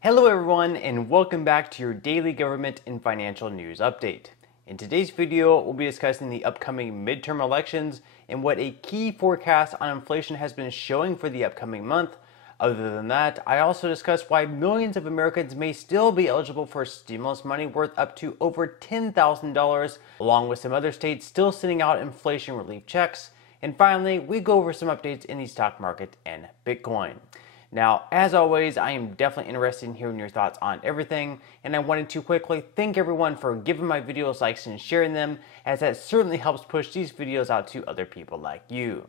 Hello everyone and welcome back to your daily government and financial news update. In today's video, we'll be discussing the upcoming midterm elections and what a key forecast on inflation has been showing for the upcoming month. Other than that, I also discuss why millions of Americans may still be eligible for stimulus money worth up to over $10,000, along with some other states still sending out inflation relief checks. And finally, we go over some updates in the stock market and Bitcoin. Now, as always, I am definitely interested in hearing your thoughts on everything, and I wanted to quickly thank everyone for giving my videos likes and sharing them, as that certainly helps push these videos out to other people like you.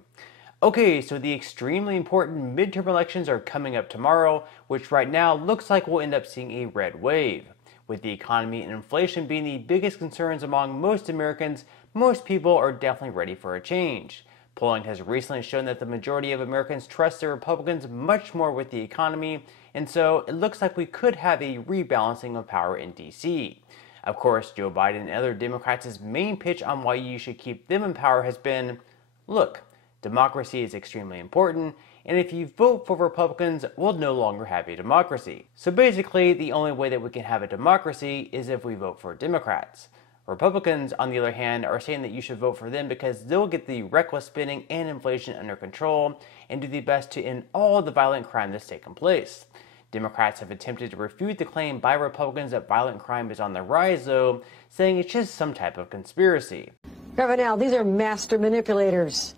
Okay, so the extremely important midterm elections are coming up tomorrow, which right now looks like we'll end up seeing a red wave. With the economy and inflation being the biggest concerns among most Americans, most people are definitely ready for a change. Polling has recently shown that the majority of Americans trust the Republicans much more with the economy, and so it looks like we could have a rebalancing of power in D.C. Of course, Joe Biden and other Democrats' main pitch on why you should keep them in power has been, look, democracy is extremely important, and if you vote for Republicans, we'll no longer have a democracy. So basically, the only way that we can have a democracy is if we vote for Democrats. Republicans, on the other hand, are saying that you should vote for them because they'll get the reckless spending and inflation under control and do the best to end all the violent crime that's taken place. Democrats have attempted to refute the claim by Republicans that violent crime is on the rise, though, saying it's just some type of conspiracy. Ravenel, these are master manipulators.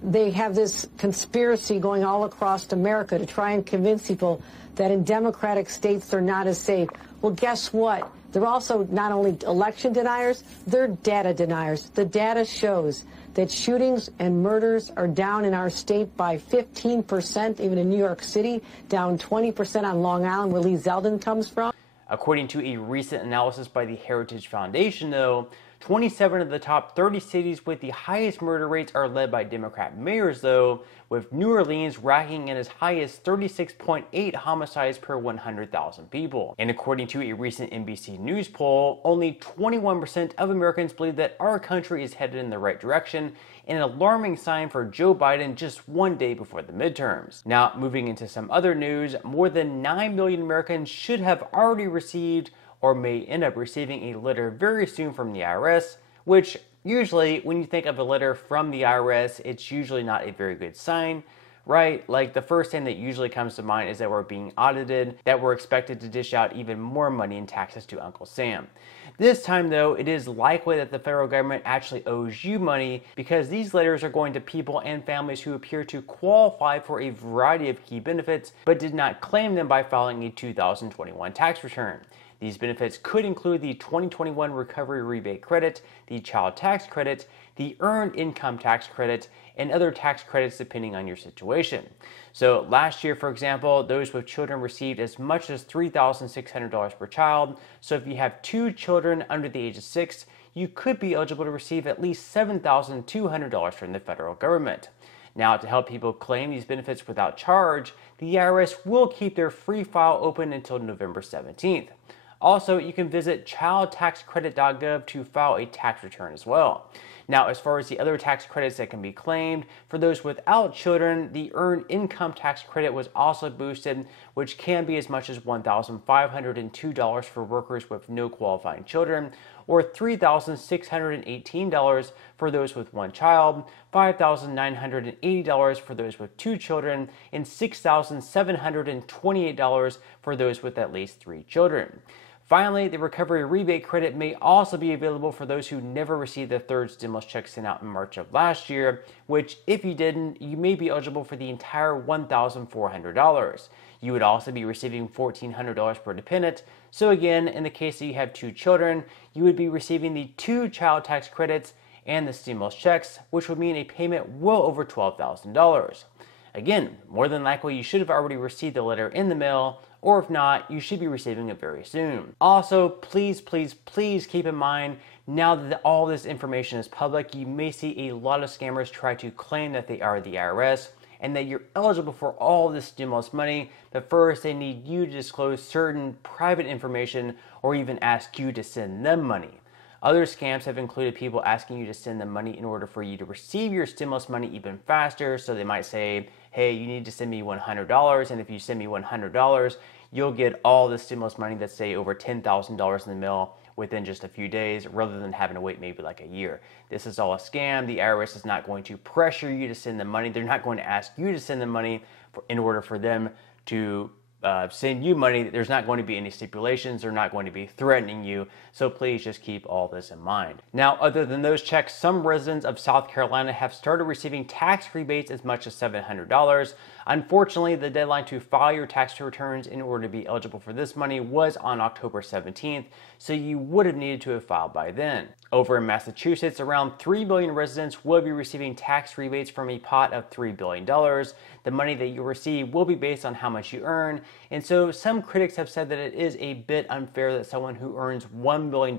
They have this conspiracy going all across America to try and convince people that in democratic states they're not as safe. Well, guess what? They're also not only election deniers, they're data deniers. The data shows that shootings and murders are down in our state by 15%, even in New York City, down 20% on Long Island, where Lee Zeldin comes from. According to a recent analysis by the Heritage Foundation, though, 27 of the top 30 cities with the highest murder rates are led by Democrat mayors, though, with New Orleans racking in as high as 36.8 homicides per 100,000 people. And according to a recent NBC News poll, only 21% of Americans believe that our country is headed in the right direction, an alarming sign for Joe Biden just one day before the midterms. Now, moving into some other news, more than 9 million Americans should have already received or may end up receiving a letter very soon from the IRS, which usually when you think of a letter from the IRS, it's usually not a very good sign, right? Like the first thing that usually comes to mind is that we're being audited, that we're expected to dish out even more money in taxes to Uncle Sam. This time though, it is likely that the federal government actually owes you money because these letters are going to people and families who appear to qualify for a variety of key benefits but did not claim them by filing a 2021 tax return. These benefits could include the 2021 Recovery Rebate Credit, the Child Tax Credit, the Earned Income Tax Credit, and other tax credits depending on your situation. So last year, for example, those with children received as much as $3,600 per child. So if you have 2 children under the age of 6, you could be eligible to receive at least $7,200 from the federal government. Now, to help people claim these benefits without charge, the IRS will keep their free file open until November 17th. Also, you can visit childtaxcredit.gov to file a tax return as well. Now, as far as the other tax credits that can be claimed, for those without children, the Earned Income Tax Credit was also boosted, which can be as much as $1,502 for workers with no qualifying children, or $3,618 for those with 1 child, $5,980 for those with 2 children, and $6,728 for those with at least 3 children. Finally, the Recovery Rebate Credit may also be available for those who never received the third stimulus check sent out in March of last year, which, if you didn't, you may be eligible for the entire $1,400. You would also be receiving $1,400 per dependent. So again, in the case that you have 2 children, you would be receiving the 2 child tax credits and the stimulus checks, which would mean a payment well over $12,000. Again, more than likely you should have already received the letter in the mail, or if not, you should be receiving it very soon. Also, please keep in mind, now that all this information is public, you may see a lot of scammers try to claim that they are the IRS and that you're eligible for all this stimulus money, but first they need you to disclose certain private information or even ask you to send them money. Other scams have included people asking you to send them money in order for you to receive your stimulus money even faster. So they might say, hey, you need to send me $100, and if you send me $100, you'll get all the stimulus money that's, say, over $10,000 in the mail within just a few days, rather than having to wait maybe like a year. This is all a scam. The IRS is not going to pressure you to send them money. They're not going to ask you to send them money in order for them to send you money. There's not going to be any stipulations. They're not going to be threatening you. So please just keep all this in mind. Now, other than those checks, some residents of South Carolina have started receiving tax rebates as much as $700. Unfortunately, the deadline to file your tax returns in order to be eligible for this money was on October 17th, so you would have needed to have filed by then. Over in Massachusetts, around 3 million residents will be receiving tax rebates from a pot of $3 billion. The money that you receive will be based on how much you earn, and so some critics have said that it is a bit unfair that someone who earns $1 billion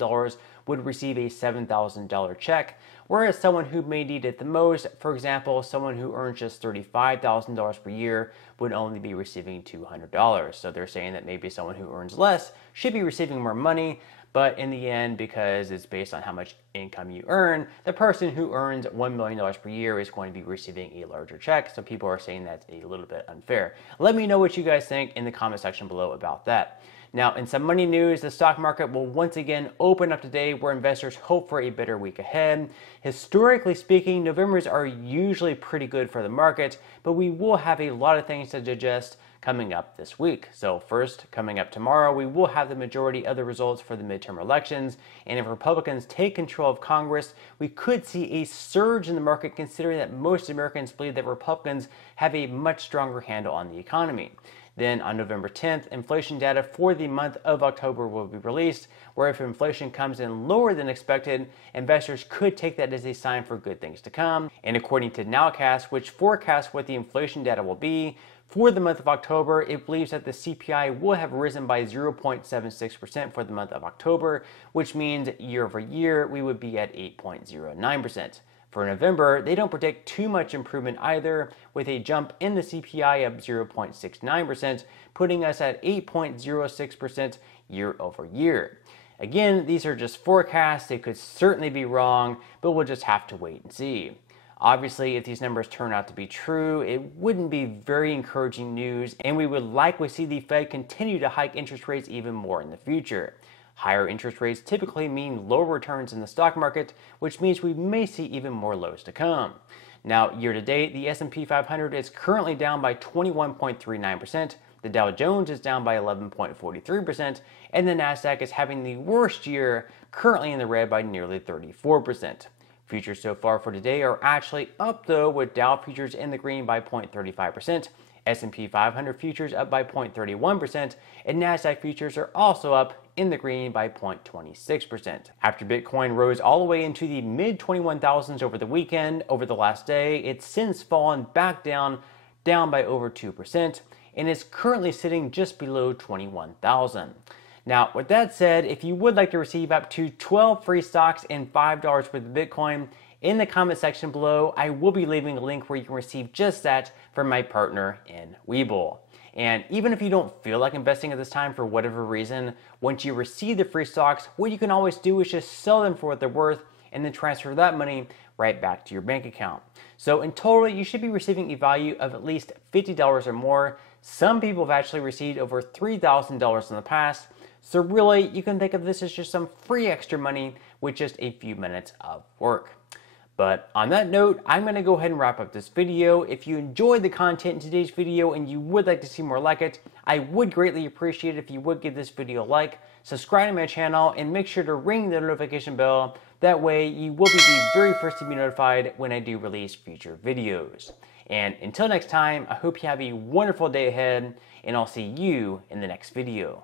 would receive a $7,000 check, whereas someone who may need it the most, for example, someone who earns just $35,000 per year, would only be receiving $200. So they're saying that maybe someone who earns less should be receiving more money, but in the end, because it's based on how much income you earn, the person who earns $1 million per year is going to be receiving a larger check. So people are saying that's a little bit unfair. Let me know what you guys think in the comment section below about that. Now, in some money news, the stock market will once again open up today, where investors hope for a better week ahead. Historically speaking, Novembers are usually pretty good for the market, but we will have a lot of things to digest coming up this week. So first, coming up tomorrow, we will have the majority of the results for the midterm elections, and if Republicans take control of Congress, we could see a surge in the market, considering that most Americans believe that Republicans have a much stronger handle on the economy. Then on November 10th, inflation data for the month of October will be released, where if inflation comes in lower than expected, investors could take that as a sign for good things to come. And according to Nowcast, which forecasts what the inflation data will be, for the month of October, it believes that the CPI will have risen by 0.76% for the month of October, which means year over year, we would be at 8.09%. For November, they don't predict too much improvement either, with a jump in the CPI of 0.69%, putting us at 8.06% year over year. Again, these are just forecasts. They could certainly be wrong, but we'll just have to wait and see. Obviously, if these numbers turn out to be true, it wouldn't be very encouraging news, and we would likely see the Fed continue to hike interest rates even more in the future. Higher interest rates typically mean lower returns in the stock market, which means we may see even more lows to come. Now, year to date, the S&P 500 is currently down by 21.39%, the Dow Jones is down by 11.43%, and the Nasdaq is having the worst year, currently in the red by nearly 34%. Futures so far for today are actually up though, with Dow futures in the green by 0.35%, S&P 500 futures up by 0.31%, and Nasdaq futures are also up in the green by 0.26%. After Bitcoin rose all the way into the mid 21,000s over the weekend, over the last day, it's since fallen back down by over 2%, and is currently sitting just below 21,000. Now, with that said, if you would like to receive up to 12 free stocks and $5 worth of Bitcoin, in the comment section below, I will be leaving a link where you can receive just that from my partner in Webull. And even if you don't feel like investing at this time for whatever reason, once you receive the free stocks, what you can always do is just sell them for what they're worth and then transfer that money right back to your bank account. So in total, you should be receiving a value of at least $50 or more. Some people have actually received over $3,000 in the past. So really, you can think of this as just some free extra money with just a few minutes of work. But on that note, I'm going to go ahead and wrap up this video. If you enjoyed the content in today's video and you would like to see more like it, I would greatly appreciate it if you would give this video a like, subscribe to my channel, and make sure to ring the notification bell. That way you will be the very first to be notified when I do release future videos. And until next time, I hope you have a wonderful day ahead, and I'll see you in the next video.